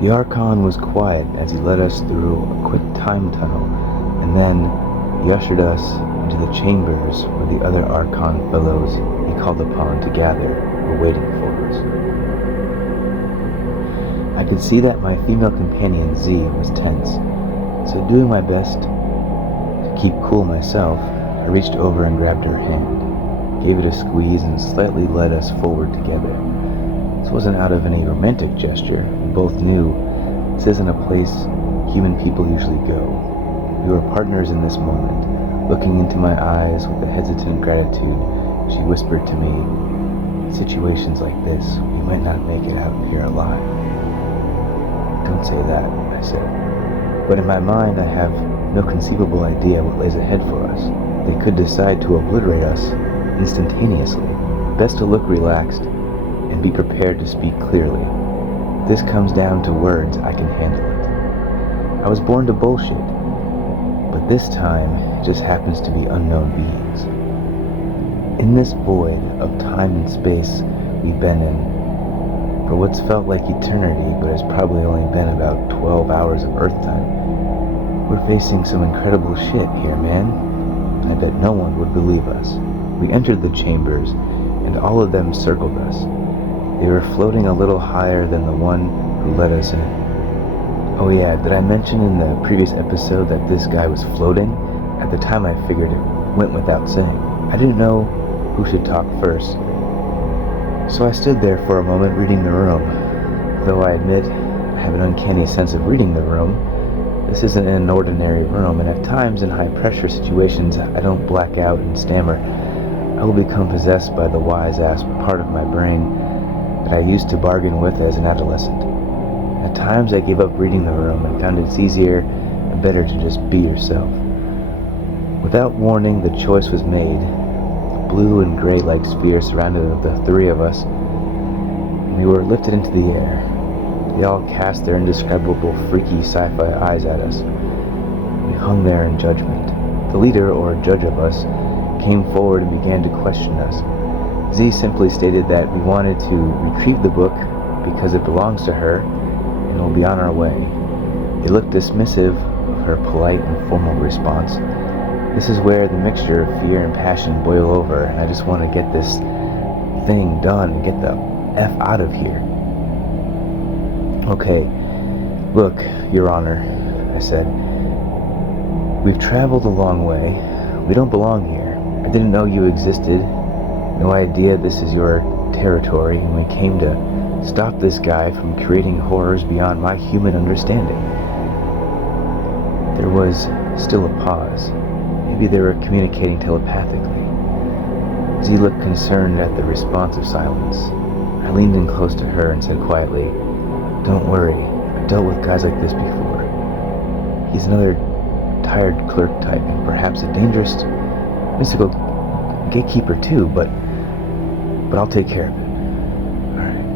The Archon was quiet as he led us through a quick time tunnel, and then he ushered us into the chambers where the other Archon fellows he called upon to gather were waiting for us. I could see that my female companion Z was tense, so doing my best to keep cool myself, I reached over and grabbed her hand, gave it a squeeze, and slightly led us forward together. This wasn't out of any romantic gesture. We both knew this isn't a place human people usually go. We were partners in this moment. Looking into my eyes with a hesitant gratitude, she whispered to me, "In situations like this, we might not make it out of here alive." "Don't say that," I said. "But in my mind, I have no conceivable idea what lays ahead for us. They could decide to obliterate us instantaneously. Best to look relaxed and be prepared to speak clearly. If this comes down to words, I can handle it. I was born to bullshit, but this time it just happens to be unknown beings. In this void of time and space we've been in for what's felt like eternity, but has probably only been about 12 hours of Earth time, we're facing some incredible shit here, man. I bet no one would believe us." We entered the chambers, and all of them circled us. They were floating a little higher than the one who led us in. Oh yeah, did I mention in the previous episode that this guy was floating? At the time I figured it went without saying. I didn't know who should talk first, so I stood there for a moment reading the room. Though I admit I have an uncanny sense of reading the room, this isn't an ordinary room, and at times in high-pressure situations I don't black out and stammer. I will become possessed by the wise-ass part of my brain that I used to bargain with as an adolescent. At times I gave up reading the room and found it's easier and better to just be yourself. Without warning, the choice was made. A blue and gray-like sphere surrounded the three of us, and we were lifted into the air. They all cast their indescribable, freaky sci-fi eyes at us. We hung there in judgment. The leader, or judge of us, came forward and began to question us. Z simply stated that we wanted to retrieve the book because it belongs to her and will be on our way. They looked dismissive of her polite and formal response. This is where the mixture of fear and passion boil over, and I just want to get this thing done and get the F out of here. "Okay, look, Your Honor," I said. "We've traveled a long way. We don't belong here. I didn't know you existed. No idea this is your territory, and we came to stop this guy from creating horrors beyond my human understanding." There was still a pause. Maybe they were communicating telepathically. Z looked concerned at the responsive silence. I leaned in close to her and said quietly, "Don't worry, I've dealt with guys like this before. He's another tired clerk type, and perhaps a dangerous, mystical gatekeeper too, but I'll take care of it. Alright."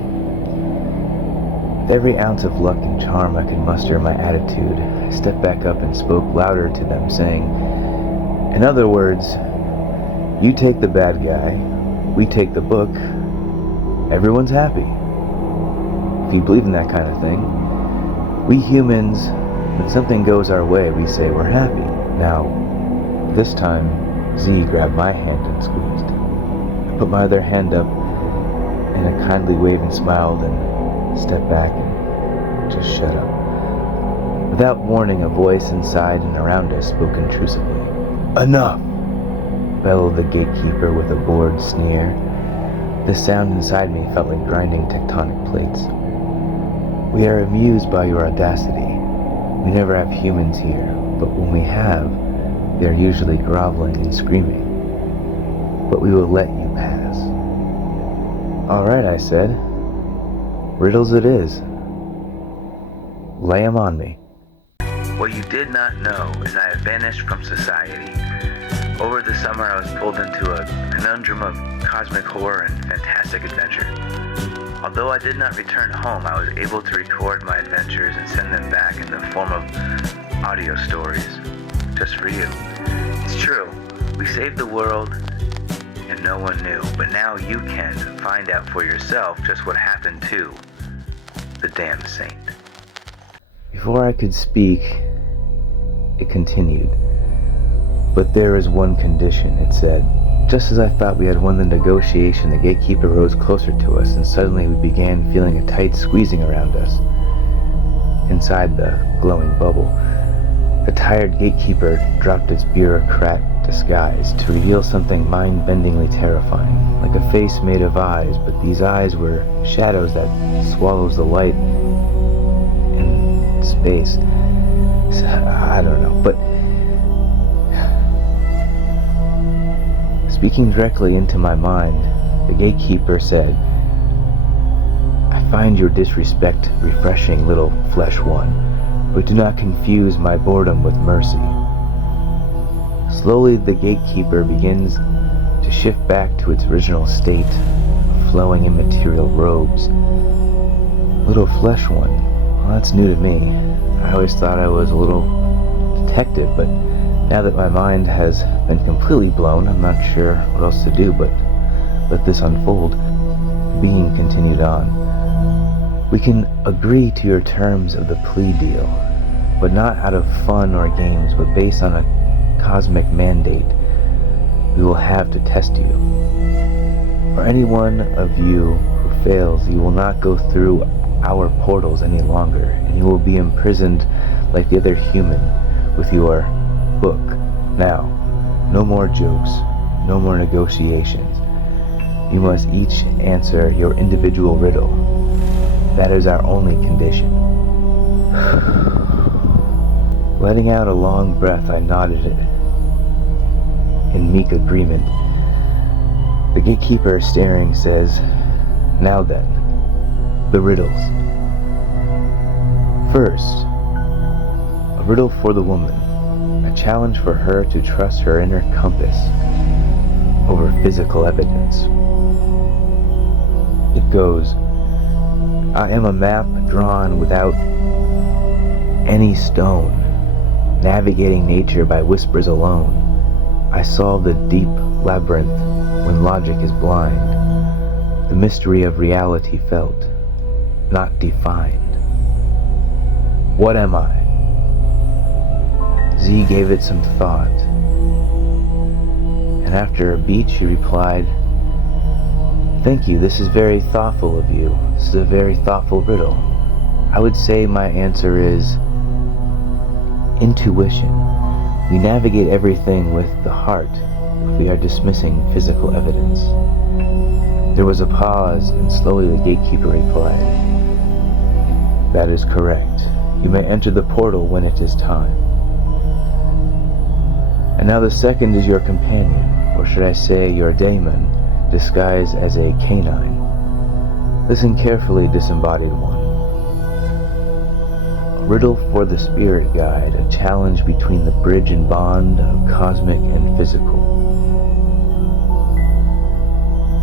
With every ounce of luck and charm I could muster in my attitude, I stepped back up and spoke louder to them, saying, "In other words, you take the bad guy, we take the book, everyone's happy. If you believe in that kind of thing. We humans, when something goes our way, we say we're happy." Now, this time, Z grabbed my hand and squeezed. I put my other hand up in a kindly wave and smiled and stepped back and just shut up. Without warning, a voice inside and around us spoke intrusively. "Enough!" bellowed the gatekeeper with a bored sneer. The sound inside me felt like grinding tectonic plates. "We are amused by your audacity. We never have humans here, but when we have, they are usually groveling and screaming. But we will let you pass." "All right," I said. "Riddles it is. Lay 'em on me." What you did not know is I have vanished from society. Over the summer, I was pulled into a conundrum of cosmic horror and fantastic adventure. Although I did not return home, I was able to record my adventures and send them back in the form of audio stories, just for you. It's true, we saved the world and no one knew, but now you can find out for yourself just what happened to the damned saint. Before I could speak, it continued. "But there is one condition," it said. Just as I thought we had won the negotiation, the gatekeeper rose closer to us, and suddenly we began feeling a tight squeezing around us. Inside the glowing bubble, the tired gatekeeper dropped its bureaucrat disguise to reveal something mind-bendingly terrifying, like a face made of eyes, but these eyes were shadows that swallows the light in space. I don't know, but speaking directly into my mind, the gatekeeper said, "I find your disrespect refreshing, little flesh one, but do not confuse my boredom with mercy." Slowly the gatekeeper begins to shift back to its original state of flowing immaterial robes. Little flesh one, well, that's new to me. I always thought I was a little detective, but now that my mind has been completely blown, I'm not sure what else to do but let this unfold. The being continued on. "We can agree to your terms of the plea deal, but not out of fun or games, but based on a cosmic mandate. We will have to test you. For any one of you who fails, you will not go through our portals any longer, and you will be imprisoned like the other human with your book. Now, no more jokes, no more negotiations. You must each answer your individual riddle. That is our only condition." Letting out a long breath, I nodded it in meek agreement. The gatekeeper, staring, says, "Now then, the riddles. First, a riddle for the woman, a challenge for her to trust her inner compass over physical evidence. It goes, I am a map drawn without any stone, navigating nature by whispers alone. I solve the deep labyrinth when logic is blind, the mystery of reality felt, not defined. What am I?" Z gave it some thought, and after a beat she replied, "Thank you, this is very thoughtful of you. This is a very thoughtful riddle. I would say my answer is intuition. We navigate everything with the heart if we are dismissing physical evidence." There was a pause, and slowly the gatekeeper replied, "That is correct. You may enter the portal when it is time. And now the second is your companion, or should I say your daemon, disguised as a canine. Listen carefully, disembodied one. A riddle for the spirit guide, a challenge between the bridge and bond of cosmic and physical.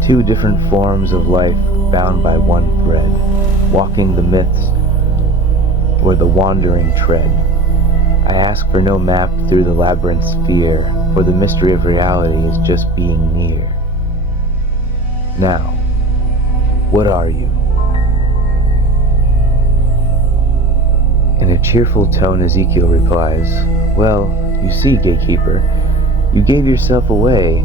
Two different forms of life bound by one thread, walking the myths where the wandering tread. I ask for no map through the labyrinth sphere, for the mystery of reality is just being near. Now, what are you?" In a cheerful tone, Ezekiel replies, "Well, you see, gatekeeper, you gave yourself away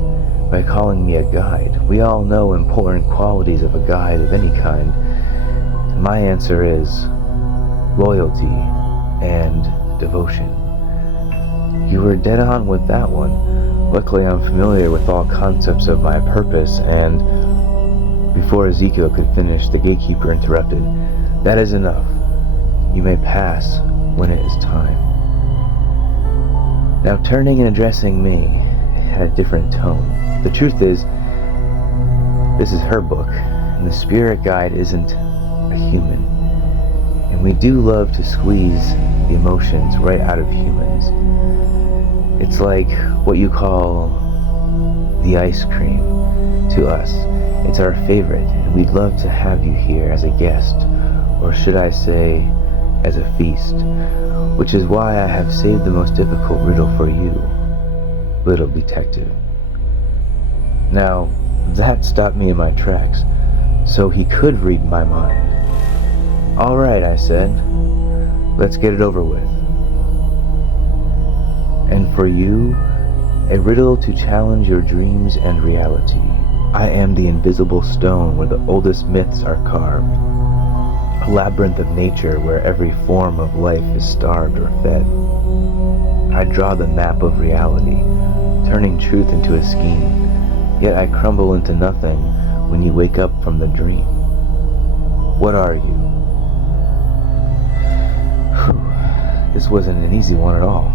by calling me a guide. We all know important qualities of a guide of any kind. And my answer is loyalty and devotion." You were dead on with that one. Luckily, I'm familiar with all concepts of my purpose, and before Ezekiel could finish, the gatekeeper interrupted, "That is enough. You may pass when it is time." Now, turning and addressing me, it had a different tone. The truth is, this is her book, and the spirit guide isn't a human. And we do love to squeeze the emotions right out of humans. It's like what you call the ice cream to us. It's our favorite, and we'd love to have you here as a guest, or should I say, as a feast, which is why I have saved the most difficult riddle for you, little detective. Now, that stopped me in my tracks, so he could read my mind. "All right," I said. Let's get it over with. And for you, a riddle to challenge your dreams and reality. I am the invisible stone where the oldest myths are carved. A labyrinth of nature where every form of life is starved or fed. I draw the map of reality, turning truth into a scheme, yet I crumble into nothing when you wake up from the dream. What are you? This wasn't an easy one at all.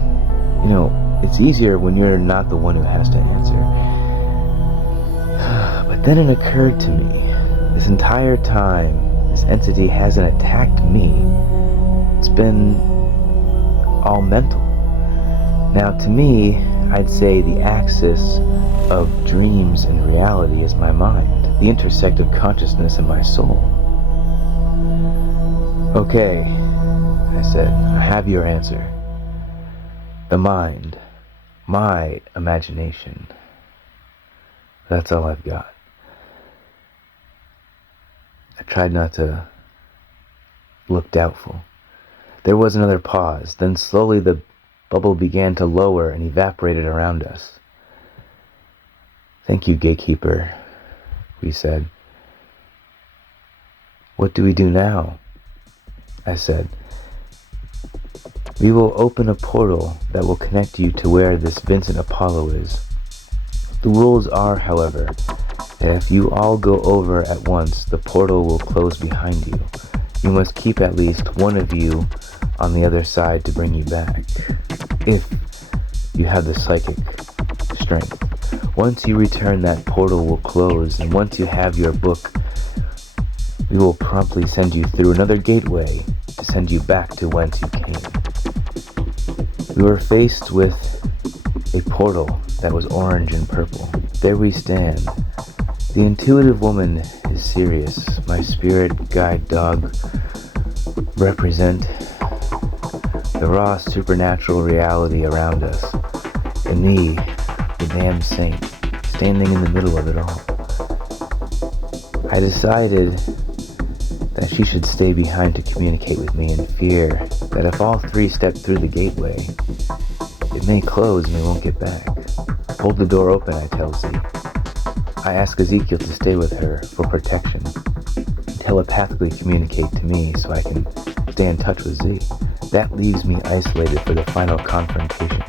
You know, it's easier when you're not the one who has to answer. But then it occurred to me, this entire time, this entity hasn't attacked me. It's been all mental. Now, to me, I'd say the axis of dreams and reality is my mind, the intersect of consciousness and my soul. Okay, I said, I have your answer. The mind, my imagination. That's all I've got. I tried not to look doubtful. There was another pause, then slowly the bubble began to lower and evaporated around us. Thank you, Gatekeeper, we said. What do we do now? I said. We will open a portal that will connect you to where this Vincent Apollo is. The rules are, however, that if you all go over at once, the portal will close behind you. You must keep at least one of you on the other side to bring you back, if you have the psychic strength. Once you return, that portal will close, and once you have your book, we will promptly send you through another gateway to send you back to whence you came. We were faced with a portal that was orange and purple. There we stand. The intuitive woman is serious. My spirit guide dog represent the raw supernatural reality around us, and me, the damned saint, standing in the middle of it all. I decided that she should stay behind to communicate with me in fear that if all three step through the gateway, it may close and we won't get back. Hold the door open, I tell Z. I ask Ezekiel to stay with her for protection, telepathically communicate to me so I can stay in touch with Z. That leaves me isolated for the final confrontation.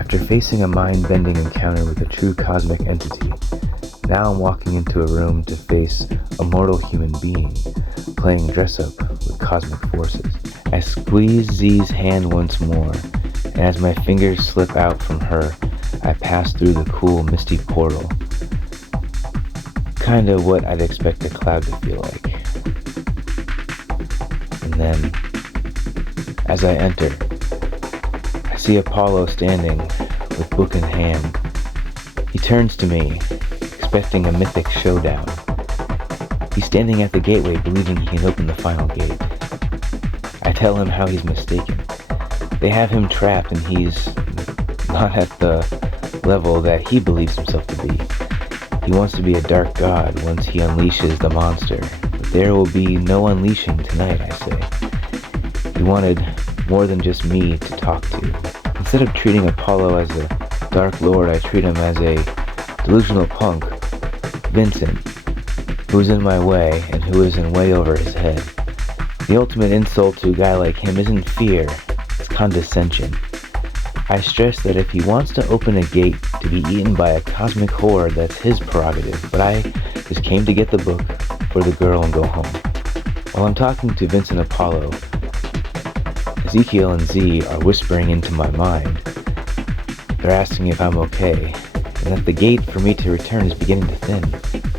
After facing a mind-bending encounter with a true cosmic entity, now I'm walking into a room to face a mortal human being, playing dress-up with cosmic forces. I squeeze Z's hand once more, and as my fingers slip out from her, I pass through the cool, misty portal. Kinda what I'd expect a cloud to feel like. And then, as I enter, I see Apollo standing with book in hand. He turns to me, expecting a mythic showdown. He's standing at the gateway, believing he can open the final gate. I tell him how he's mistaken. They have him trapped and he's not at the level that he believes himself to be. He wants to be a dark god once he unleashes the monster. But there will be no unleashing tonight, I say. He wanted more than just me to talk to. Instead of treating Apollo as a dark lord, I treat him as a delusional punk, Vincent, who's in my way and who is in way over his head. The ultimate insult to a guy like him isn't fear, it's condescension. I stress that if he wants to open a gate to be eaten by a cosmic horror, that's his prerogative, but I just came to get the book for the girl and go home. While I'm talking to Vincent Apollo, Ezekiel and Z are whispering into my mind. They're asking if I'm okay, and that the gate for me to return is beginning to thin,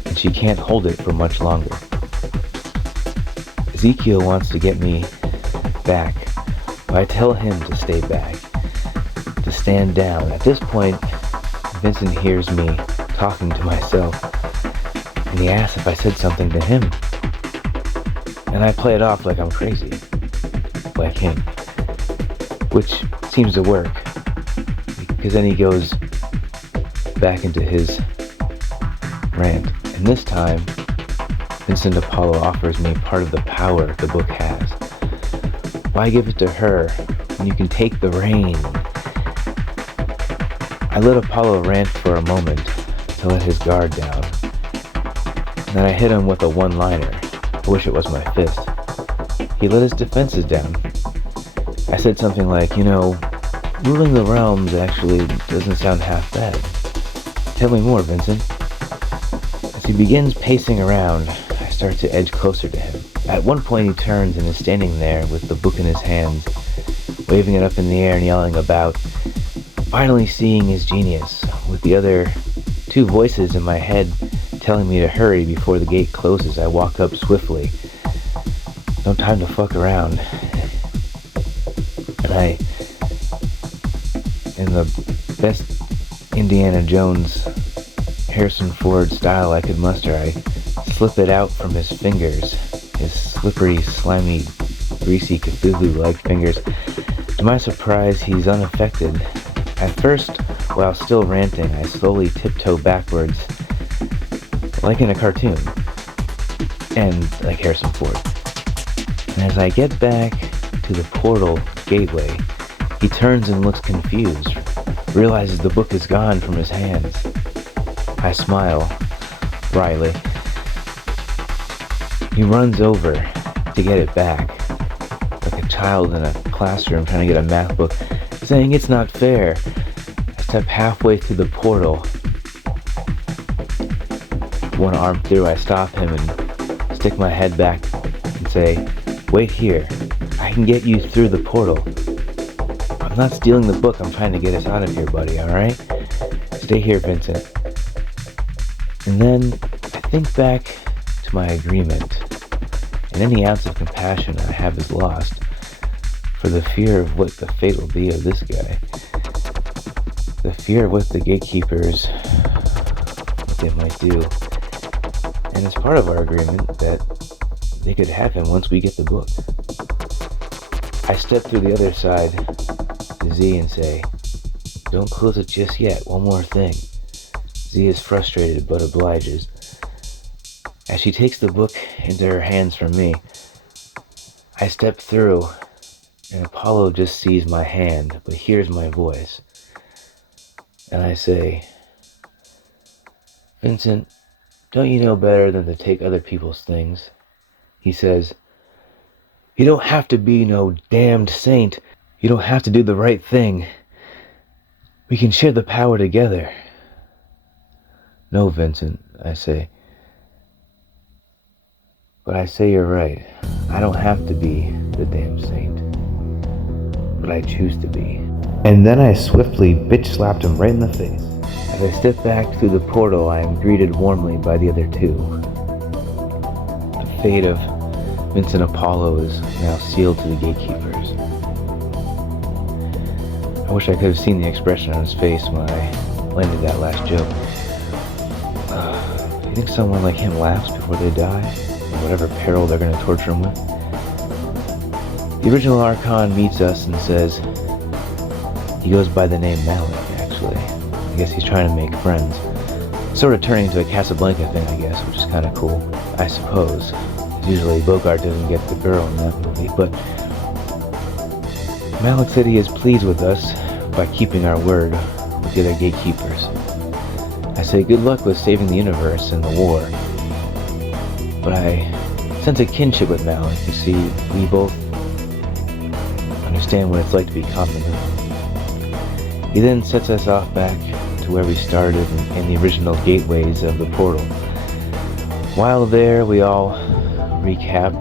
and she can't hold it for much longer. Ezekiel wants to get me back, but I tell him to stay back, to stand down. At this point, Vincent hears me talking to myself, and he asks if I said something to him. And I play it off like I'm crazy, like him, which seems to work, because then he goes back into his rant. And this time, Vincent Apollo offers me part of the power the book has. Why give it to her when you can take the reins? I let Apollo rant for a moment to let his guard down. Then I hit him with a one-liner. I wish it was my fist. He let his defenses down. I said something like, ruling the realms actually doesn't sound half bad. Tell me more, Vincent. As he begins pacing around, I start to edge closer to him. At one point he turns and is standing there with the book in his hands, waving it up in the air and yelling about, finally seeing his genius, with the other two voices in my head telling me to hurry before the gate closes. I walk up swiftly. No time to fuck around. And I, in the best Indiana Jones, Harrison Ford style I could muster, I slip it out from his fingers, his slippery, slimy, greasy, Cthulhu-like fingers. To my surprise, he's unaffected. At first, while still ranting, I slowly tiptoe backwards, like in a cartoon, and like Harrison Ford. And as I get back to the portal gateway, he turns and looks confused, realizes the book is gone from his hands. I smile, wryly. He runs over to get it back, like a child in a classroom trying to get a math book, saying it's not fair. I step halfway through the portal. One arm through, I stop him and stick my head back and say, wait here, I can get you through the portal. I'm not stealing the book, I'm trying to get us out of here, buddy, alright? Stay here, Vincent. And then I think back to my agreement, and any ounce of compassion I have is lost for the fear of what the fate will be of this guy. The fear of what the gatekeepers, what they might do. And it's part of our agreement that they could have him once we get the book. I step through the other side to Z and say, don't close it just yet, one more thing. Z is frustrated but obliges. As she takes the book into her hands from me, I step through, and Apollo just sees my hand, but hears my voice. And I say, Vincent, don't you know better than to take other people's things? He says, you don't have to be no damned saint. You don't have to do the right thing. We can share the power together. No, Vincent, I say. But I say you're right. I don't have to be the damn saint. But I choose to be. And then I swiftly bitch-slapped him right in the face. As I step back through the portal, I am greeted warmly by the other two. The fate of Vincent Apollo is now sealed to the gatekeepers. I wish I could have seen the expression on his face when I landed that last joke. Do you think someone like him laughs before they die? Or whatever peril they're going to torture him with? The original Archon meets us and says, he goes by the name Malik, actually. I guess he's trying to make friends. Sort of turning into a Casablanca thing, I guess, which is kind of cool, I suppose. Usually Bogart doesn't get the girl in that movie, but Malik said he is pleased with us by keeping our word with the other gatekeepers. I say good luck with saving the universe and the war. But I sense a kinship with Malik. You see, we both understand what it's like to be competent. He then sets us off back to where we started in the original gateways of the portal. While there, we all recap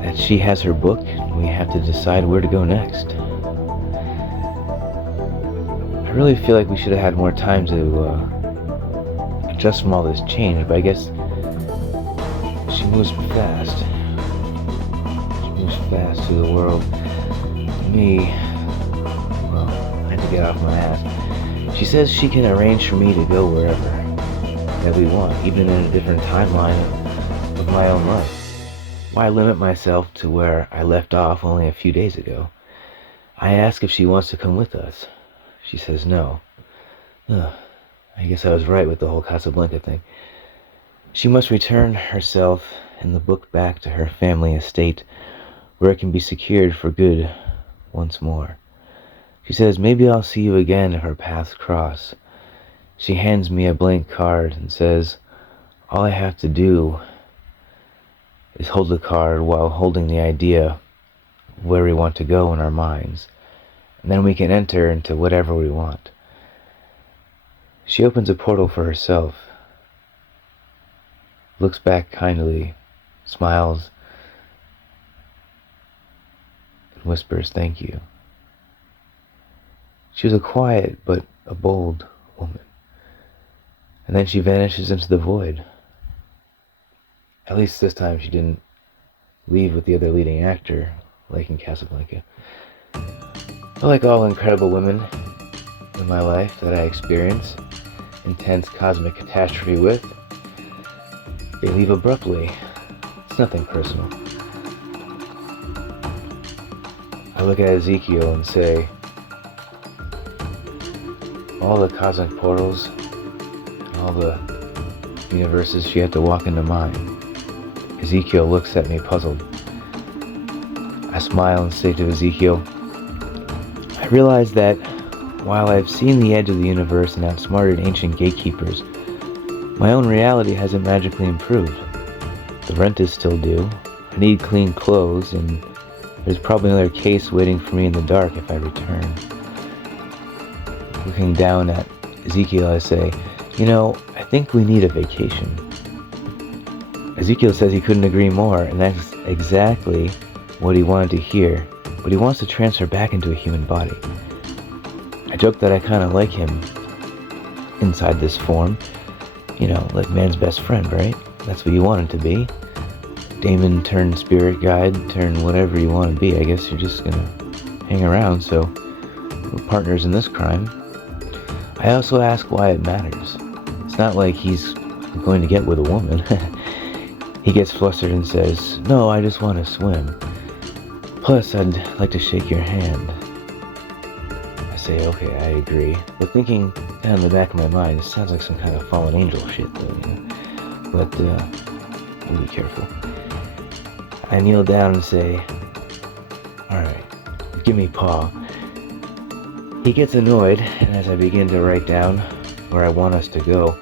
that she has her book, and we have to decide where to go next. I really feel like we should have had more time to adjust from all this change, but I guess she moves fast. She moves fast through the world. Me, well, I had to get off my ass. She says she can arrange for me to go wherever that we want, even in a different timeline of my own life. Why limit myself to where I left off only a few days ago? I ask if she wants to come with us. She says no. I guess I was right with the whole Casablanca thing. She must return herself and the book back to her family estate, where it can be secured for good once more. She says, maybe I'll see you again if our paths cross. She hands me a blank card and says, all I have to do is hold the card while holding the idea of where we want to go in our minds, and then we can enter into whatever we want. She opens a portal for herself, looks back kindly, smiles, and whispers, thank you. She was a quiet but a bold woman. And then she vanishes into the void. At least this time she didn't leave with the other leading actor, like in Casablanca. But like all incredible women in my life that I experience intense cosmic catastrophe with, they leave abruptly. It's nothing personal. I look at Ezekiel and say, all the cosmic portals, and all the universes she had to walk into mine. Ezekiel looks at me puzzled. I smile and say to Ezekiel, I realize that while I've seen the edge of the universe and outsmarted ancient gatekeepers, my own reality hasn't magically improved. The rent is still due, I need clean clothes, and there's probably another case waiting for me in the dark if I return. Looking down at Ezekiel, I say, I think we need a vacation. Ezekiel says he couldn't agree more, and that's exactly what he wanted to hear, but he wants to transfer back into a human body. I joke that I kind of like him inside this form, like man's best friend, right? That's what you want him to be. Daemon turned spirit guide, turn whatever you want to be. I guess you're just gonna hang around, so we're partners in this crime. I also ask why it matters. It's not like he's going to get with a woman. He gets flustered and says, no, I just want to swim. Plus, I'd like to shake your hand. I say, okay, I agree. But thinking down in the back of my mind, it sounds like some kind of fallen angel shit, though, But, we'll be careful. I kneel down and say, alright, give me paw. He gets annoyed, and as I begin to write down where I want us to go,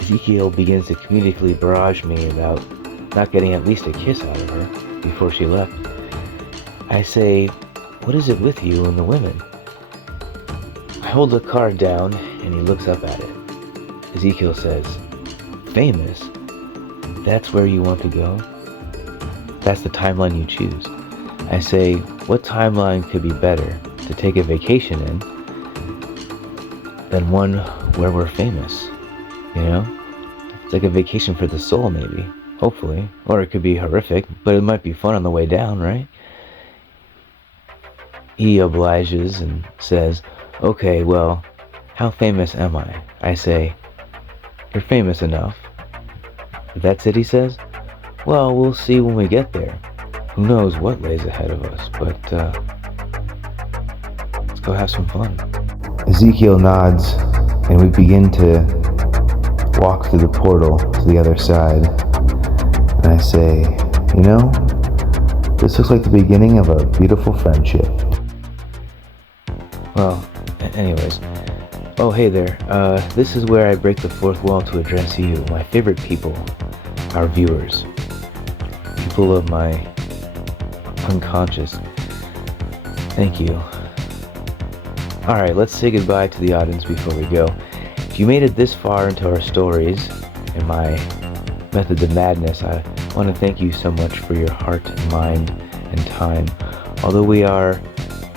Ezekiel begins to comedically barrage me about not getting at least a kiss out of her before she left. I say, what is it with you and the women? I hold the card down, and he looks up at it. Ezekiel says, famous? That's where you want to go? That's the timeline you choose. I say, what timeline could be better to take a vacation in than one where we're famous? It's like a vacation for the soul, maybe, hopefully. Or it could be horrific, but it might be fun on the way down, right? He obliges and says, okay, well, how famous am I? I say, you're famous enough. That's it, he says? Well, we'll see when we get there. Who knows what lays ahead of us, but let's go have some fun. Ezekiel nods, and we begin to walk through the portal to the other side. And I say, this looks like the beginning of a beautiful friendship. Well, anyways. Oh, hey there. This is where I break the fourth wall to address you, my favorite people, our viewers. People of my unconscious. Thank you. Alright, let's say goodbye to the audience before we go. If you made it this far into our stories and my method of madness, I want to thank you so much for your heart and mind and time. Although we are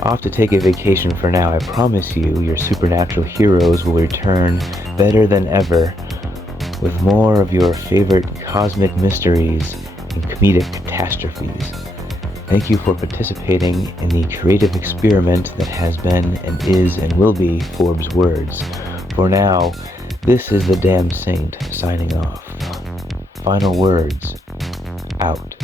off to take a vacation for now, I promise you your supernatural heroes will return better than ever with more of your favorite cosmic mysteries and comedic catastrophes. Thank you for participating in the creative experiment that has been and is and will be Forbes Words. For now, this is the Damned Saint signing off. Final words, out.